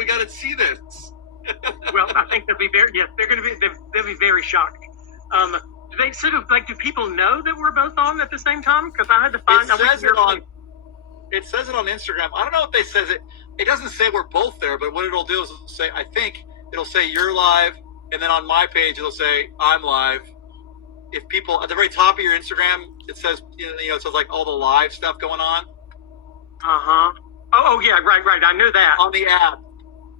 We got to see this. Well, I think they'll be they'll be very shocked. Do they sort of do people know that we're both on at the same time? Because I had to find. It says it on Instagram. I don't know if they says it. It doesn't say we're both there, but what it'll do is I think it'll say you're live, and then on my page it'll say I'm live. If people at the very top of your Instagram, it says it says all the live stuff going on. Oh yeah, right. I knew that on the app.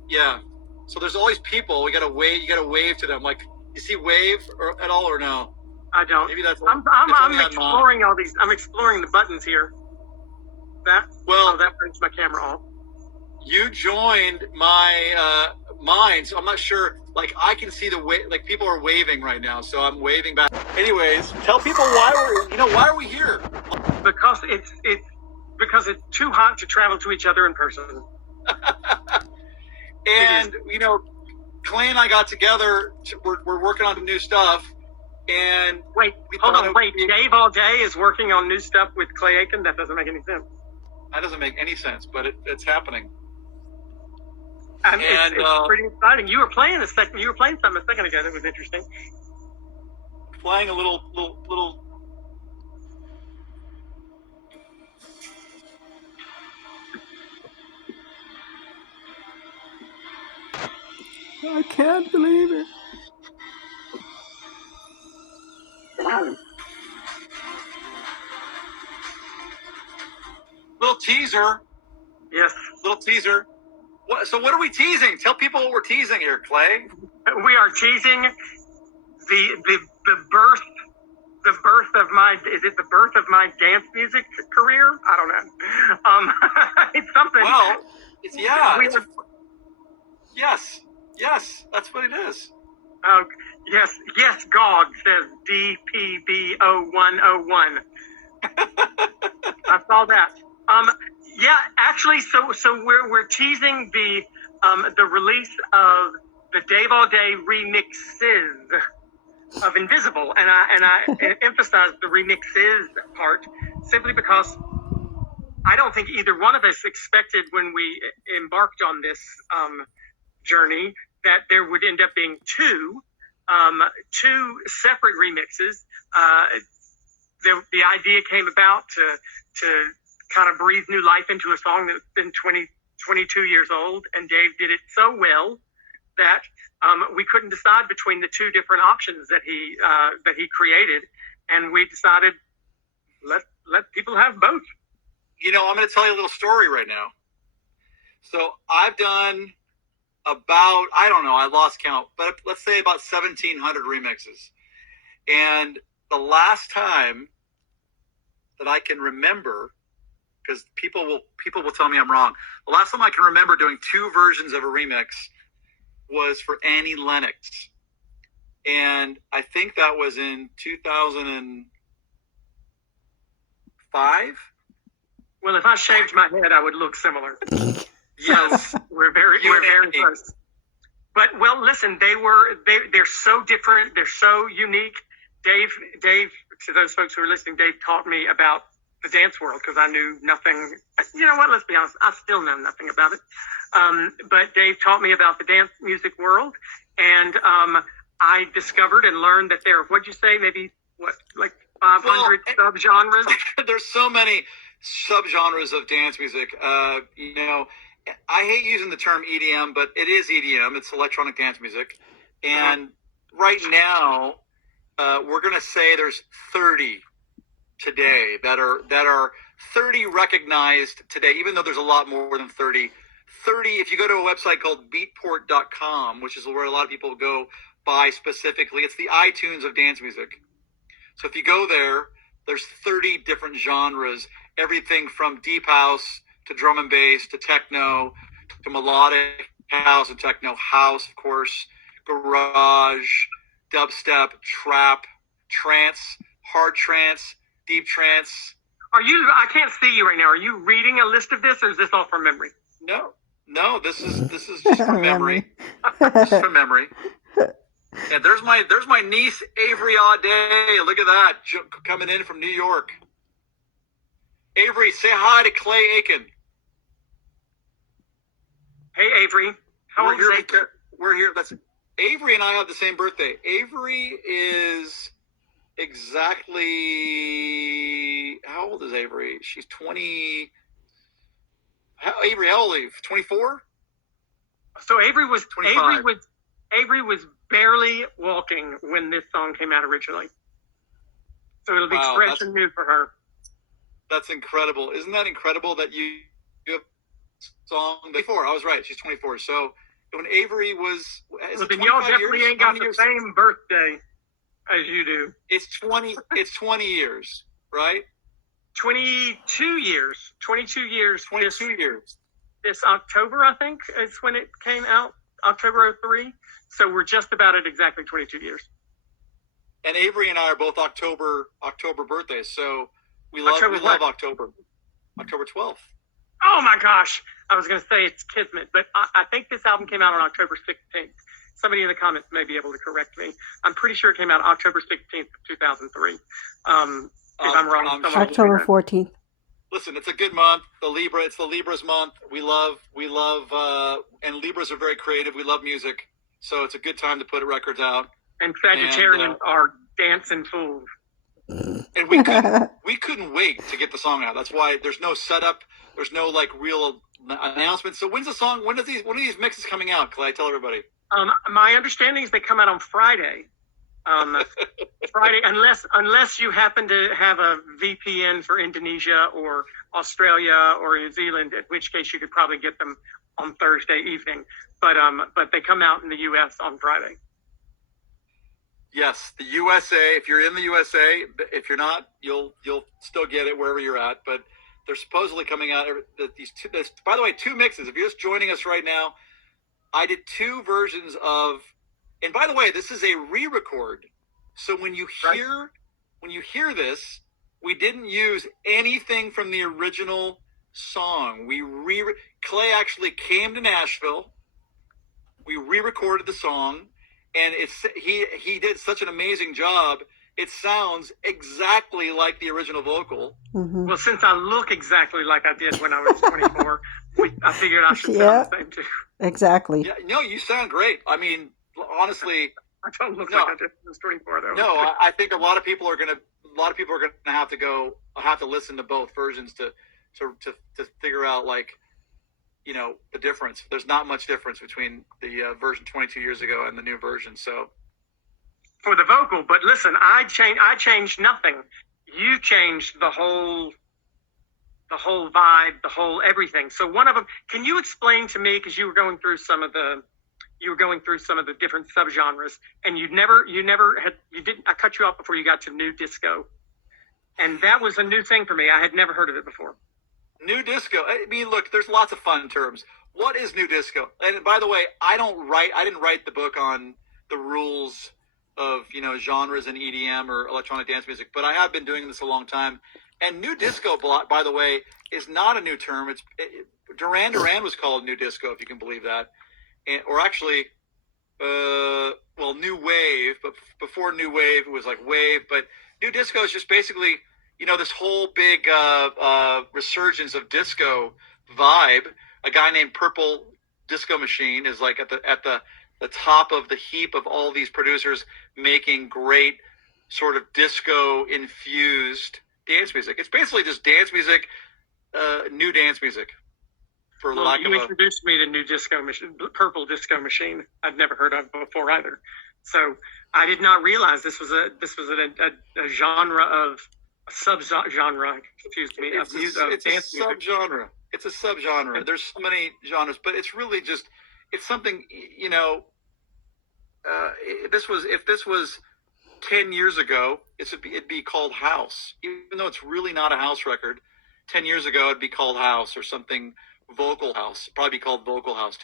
Yeah. So there's always people. We gotta wave. You gotta wave to them. You see wave at all or no? I don't. Maybe that's. I'm exploring all these. I'm exploring the buttons here. That brings my camera on. You joined my mine, so I'm not sure. I can see the wave. People are waving right now, so I'm waving back. Anyways, tell people why are we here? Because it's too hot to travel to each other in person. And Clay and I got together. We're working on new stuff. And wait, Dave Audè is working on new stuff with Clay Aiken. That doesn't make any sense. That doesn't make any sense, but it's happening. And it's pretty exciting. You were playing something a second ago that was interesting. Playing a little I can't believe it. Little teaser. Yes. Little teaser. So what are we teasing? Tell people what we're teasing here, Clay. We are teasing the birth of my dance music career? I don't know. It's something. Well, yes, that's what it is. Yes, God says DPB0101. I saw that. Yeah, actually, so we're teasing the release of the Dave Audè remixes of Invisible, and I emphasize the remixes part simply because I don't think either one of us expected when we embarked on this journey that there would end up being two separate remixes. The idea came about to kind of breathe new life into a song that's been 22 years old, and Dave did it so well that we couldn't decide between the two different options that he created, and we decided let people have both. I'm going to tell you a little story right now. So I've done about, I don't know, I lost count, but let's say about 1,700 remixes. And the last time that I can remember, because people will tell me I'm wrong, the last time I can remember doing two versions of a remix was for Annie Lennox. And I think that was in 2005. Well, if I shaved my head, I would look similar. Yes, we're very close. But listen, they're so different. They're so unique. Dave, to those folks who are listening, Dave taught me about the dance world because I knew nothing. You know what? Let's be honest. I still know nothing about it. But Dave taught me about the dance music world, and I discovered and learned that there are, what'd you say, maybe 500 subgenres? There's so many subgenres of dance music. I hate using the term EDM, but it is EDM. It's electronic dance music. And right now, we're going to say there's 30 today that are 30 recognized today, even though there's a lot more than 30. 30, if you go to a website called beatport.com, which is where a lot of people go buy specifically, it's the iTunes of dance music. So if you go there, there's 30 different genres, everything from deep house to drum and bass to techno to melodic house and techno, house, of course, garage, dubstep, trap, trance, hard trance, deep trance. I can't see you right now. Are you reading a list of this, or is this all from memory? No, this is just from memory. Just from memory. And there's my niece Avery Audè. Look at that, coming in from New York. Avery, say hi to Clay Aiken. Hey, Avery. How we're old here is Avery? we're here. That's Avery and I have the same birthday. Avery is exactly, how old is Avery? She's 20. Avery, how old are you? 24? So Avery was 25. Avery was barely walking when this song came out originally. So it'll be Wow, fresh and new for her. That's incredible. Isn't that incredible that you have a song? 24. I was right. She's 24. So when Avery was, Well, then y'all definitely years? ain't got the same birthday as you do. It's 20. It's 20 years, right? 22 years. 22 years. 22 years. This October, I think, is when it came out. October 03. So we're just about at exactly 22 years. And Avery and I are both October birthdays. So we love October. October 12th. Oh my gosh. I was going to say it's Kismet, but I think this album came out on October 16th. Somebody in the comments may be able to correct me. I'm pretty sure it came out October 16th, 2003. If I'm wrong, October 14th. Listen, it's a good month. It's the Libra's month. We love, and Libras are very creative. We love music. So it's a good time to put records out. And Sagittarians are dancing fools. And we couldn't wait to get the song out. That's why there's no setup. There's no like real announcement. So when's the song? When are these mixes coming out? Clay, tell everybody. My understanding is they come out on Friday. Friday, unless you happen to have a VPN for Indonesia or Australia or New Zealand, in which case you could probably get them on Thursday evening. But they come out in the U.S. on Friday. Yes, the USA. If you're in the USA, if you're not, you'll still get it wherever you're at. But they're supposedly coming out. By the way, 2 mixes. If you're just joining us right now, I did 2 versions of. And by the way, this is a re-record. So when you hear this, we didn't use anything from the original song. Clay actually came to Nashville. We re-recorded the song, and he did such an amazing job. It sounds exactly like the original vocal. Mm-hmm. Well, since I look exactly like I did when I was 24, I figured I should sound the same too. Exactly. Yeah, no, you sound great. I mean, honestly, I don't look like I did when I was 24 though. No, I think a lot of people are gonna have to listen to both versions to figure out, like, you know, the difference. There's not much difference between the version 22 years ago and the new version. So for the vocal, but listen, I changed nothing. You changed the whole vibe, the whole everything. So one of them, can you explain to me, because you were going through some of the different subgenres, and I cut you off before you got to new disco, and that was a new thing for me. I had never heard of it before. New disco. I mean, look, there's lots of fun terms. What is new disco? And by the way, I didn't write the book on the rules of, you know, genres and EDM or electronic dance music, but I have been doing this a long time. And new disco, by the way, is not a new term. Duran Duran was called new disco, if you can believe that. Or actually, new wave, but before new wave, it was like wave. But new disco is just basically, you know, this whole big resurgence of disco vibe. A guy named Purple Disco Machine is like at the top of the heap of all these producers making great sort of disco infused dance music. It's basically just dance music, new dance music. You introduced me to new disco machine, Purple Disco Machine. I'd never heard of before either. So I did not realize this was a genre of a subgenre. Excuse me. It's a subgenre. It's a subgenre. There's so many genres, but it's really just, it's something, you know. If this was 10 years ago, it'd be called house, even though it's really not a house record. 10 years ago, it'd be called house or something. Vocal house, probably called vocal house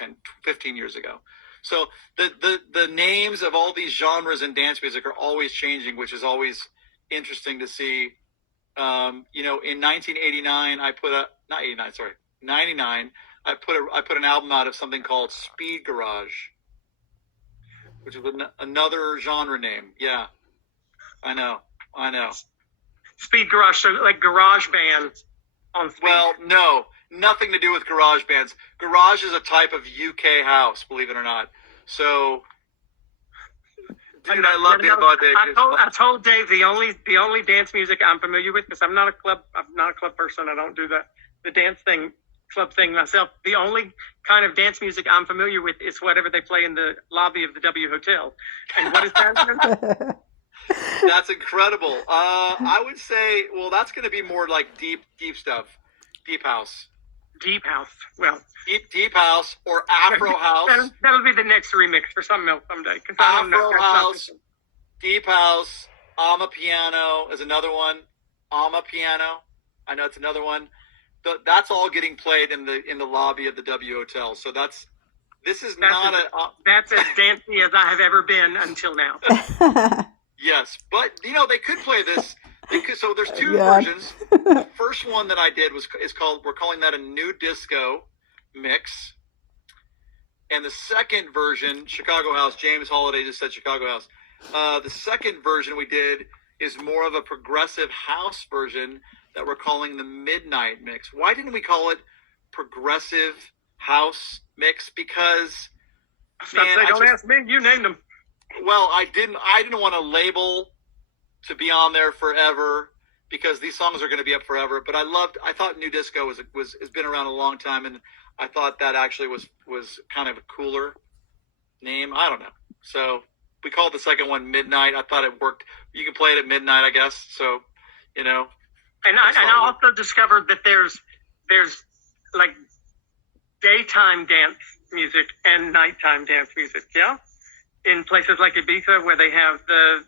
15 years ago. So the names of all these genres in dance music are always changing, which is always interesting to see. You know, in 1989, 99, I put an album out of something called Speed Garage, which is another genre name. Yeah, I know. Speed Garage, so like garage band on speed. Well, no. nothing to do with garage bands. Garage is a type of UK house, believe it or not. So, dude, I love Dave Audè. I told Dave the only dance music I'm familiar with, because I'm not a club person. I don't do the dance thing, club thing myself. The only kind of dance music I'm familiar with is whatever they play in the lobby of the W Hotel. And what is that? That's incredible. I would say, well, that's going to be more like deep stuff, deep house. Deep house. Well, deep house or Afro house. That'll be the next remix for something else someday. Afro house, deep house, Amapiano is another one. Amapiano, I know it's another one. That's all getting played in the lobby of the W Hotel. So that's as dancey as I have ever been until now. Yes, but they could play this. So there's two versions. The first one that I did we're calling that a new disco mix, and the second version, Chicago House. James Holiday just said Chicago House. The second version we did is more of a progressive house version that we're calling the Midnight Mix. Why didn't we call it progressive house mix? Because don't ask me. You named them. Well, I didn't want to label to be on there forever because these songs are going to be up forever. But I thought New Disco has been around a long time, and I thought that actually was kind of a cooler name. I don't know. So we called the second one Midnight. I thought it worked. You can play it at midnight, I guess. So, And I also discovered that there's like daytime dance music and nighttime dance music. Yeah. In places like Ibiza, where they have the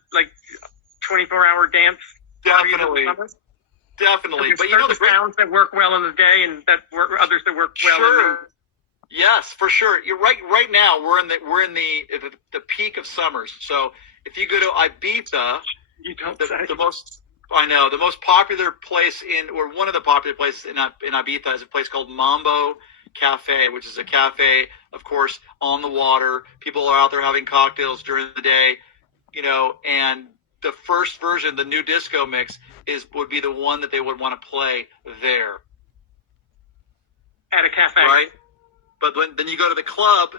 24-hour dance. Definitely. But the sounds that work well in the day, and others that work well in the. Yes, for sure. You're right. Right now, we're in the peak of summers. So if you go to Ibiza, the most popular place one of the popular places in Ibiza is a place called Mambo Cafe, which is a cafe, of course, on the water. People are out there having cocktails during the day, and the first version, the new disco mix, would be the one that they would want to play there at a cafe, right? But then you go to the club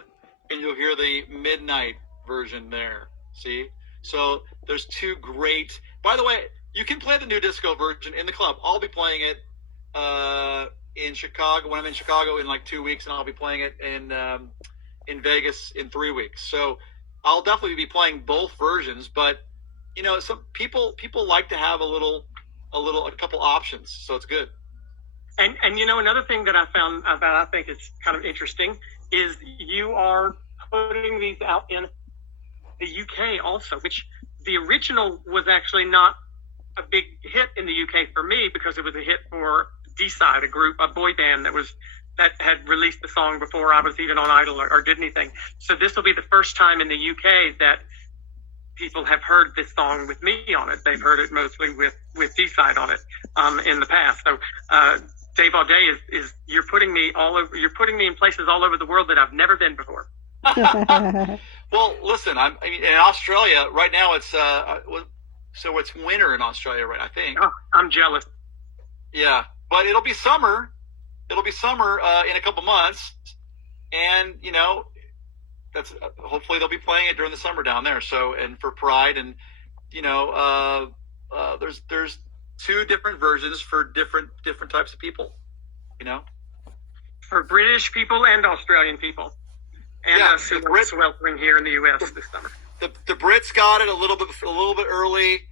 and you'll hear the midnight version there. See, so there's two great. By the way, you can play the new disco version in the club. I'll be playing it in Chicago when I'm in Chicago in 2 weeks, and I'll be playing it in Vegas in 3 weeks. So I'll definitely be playing both versions. But some people like to have a couple options, so it's good. And another thing that I found that I think is kind of interesting is you are putting these out in the UK also, which the original was actually not a big hit in the UK for me, because it was a hit for D-Side, a boy band that had released the song before I was even on Idol or did anything. So this will be the first time in the UK that people have heard this song with me on it. They've heard it mostly with D-Side on it in the past. So Dave Audè is you're putting me in places all over the world that I've never been before. Well, listen, in Australia right now. So it's winter in Australia, right? I think. Oh, I'm jealous. Yeah, but it'll be summer. It'll be summer in a couple months, and that's hopefully they'll be playing it during the summer down there. So, and for Pride, and there's two different versions for different types of people. For British people and Australian people, and us who are sweltering here in the U.S. this summer. The Brits got it a little bit early.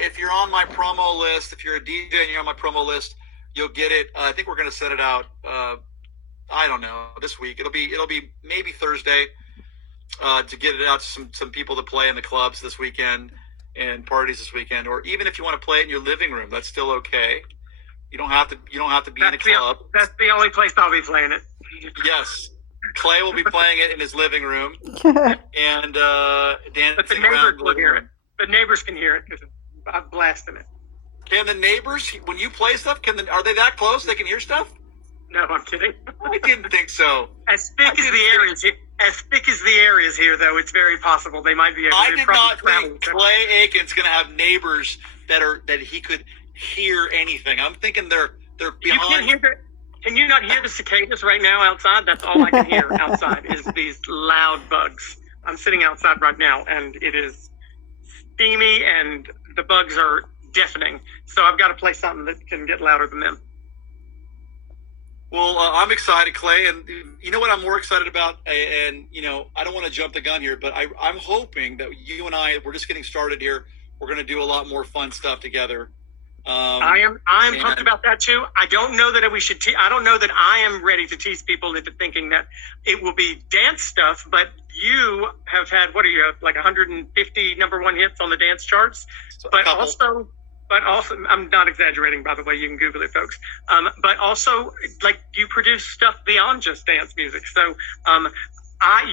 If you're on my promo list, if you're a DJ and you're on my promo list, you'll get it. I think we're going to set it out. I don't know, this week. It'll be maybe Thursday to get it out to some people to play in the clubs this weekend and parties this weekend. Or even if you want to play it in your living room, that's still okay. You don't have to be in a club. That's the only place I'll be playing it. Yes. Clay will be playing it in his living room, and dancing but the neighbors will hear it. The neighbors can hear it because I'm blasting it. Can the neighbors, when you play stuff, are they that close? They can hear stuff? No, I'm kidding. I didn't think so. As thick as the areas here, though, it's very possible they might be able to. I did not think Clay Aiken's going to have neighbors that he could hear anything. I'm thinking they're behind. Can you not hear the cicadas right now outside? That's all I can hear outside is these loud bugs. I'm sitting outside right now, and it is steamy, and the bugs are deafening. So I've got to play something that can get louder than them. Well, I'm excited, Clay, and you know what I'm more excited about, and you know, I don't want to jump the gun here, but I'm hoping that you and we're just getting started here. We're going to do a lot more fun stuff together. I am pumped about that too. I don't know that we should. I don't know that I am ready to tease people into thinking that it will be dance stuff. But you have had, what are you, like 150 number one hits on the dance charts? But also, I'm not exaggerating, by the way. You can Google it, folks. But also, like, you produce stuff beyond just dance music. So,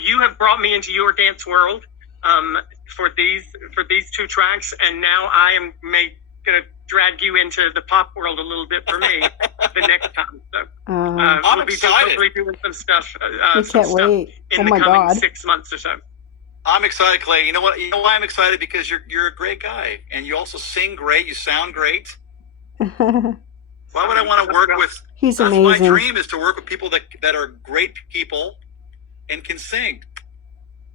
you have brought me into your dance world for these two tracks, and now I am gonna drag you into the pop world a little bit for me the next time. So we'll be hopefully doing some stuff. We can't wait. In the coming 6 months or so. I'm excited, Clay. You know what? You know why I'm excited? Because you're a great guy, and you also sing great. You sound great. Why would I want to work with? He's that's amazing. My dream is to work with people that are great people and can sing.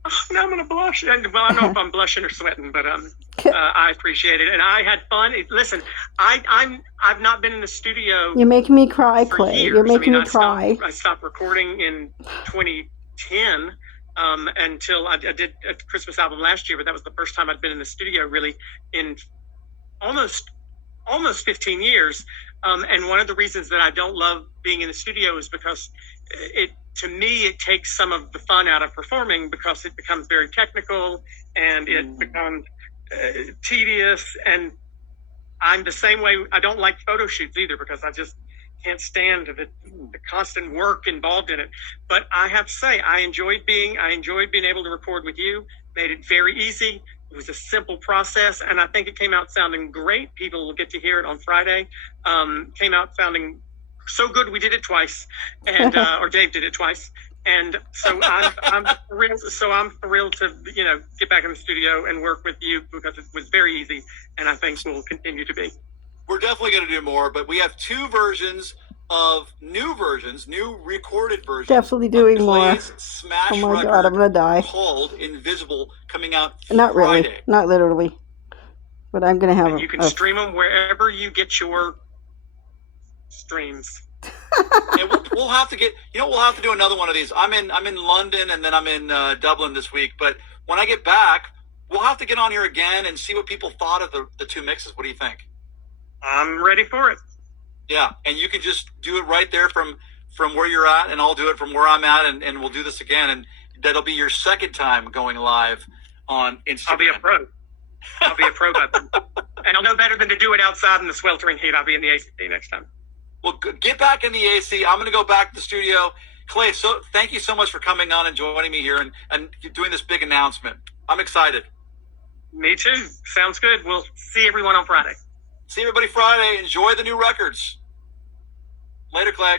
Oh, now I'm gonna blush. Well, I don't know if I'm blushing or sweating, but I appreciate it, and I had fun. Listen, I've not been in the studio. You're making me cry, Clay. Years. You're making me cry. I stopped recording in 2010 until I did a Christmas album last year, but that was the first time I'd been in the studio really in almost 15 years. And one of the reasons that I don't love being in the studio is because to me, it takes some of the fun out of performing, because it becomes very technical and it becomes tedious. And I'm the same way. I don't like photo shoots either, because I just can't stand the constant work involved in it. But I have to say, I enjoyed being able to record with you. Made it very easy. It was a simple process, and I think it came out sounding great. People will get to hear it on Friday. Came out sounding so good we did it twice, and or Dave did it twice, and so I'm thrilled to get back in the studio and work with you, because it was very easy, and I think will continue to be. We're definitely going to do more, but we have new recorded versions. Definitely doing more. Smash oh my God, I'm gonna die. Called Invisible, coming out Not Friday. really, not literally, but I'm gonna have. And you can stream them wherever you get your streams. And we'll have to get. We'll have to do another one of these. I'm in London, and then I'm in Dublin this week. But when I get back, we'll have to get on here again and see what people thought of the two mixes. What do you think? I'm ready for it. Yeah, and you can just do it right there from where you're at, and I'll do it from where I'm at, and we'll do this again, and that'll be your second time going live on Instagram. I'll be a pro. By then. And I'll know better than to do it outside in the sweltering heat. I'll be in the AC next time. Well, get back in the AC. I'm going to go back to the studio. Clay, so thank you so much for coming on and joining me here and doing this big announcement. I'm excited. Me too. Sounds good. We'll see everyone on Friday. See everybody Friday. Enjoy the new records. Later, Clay.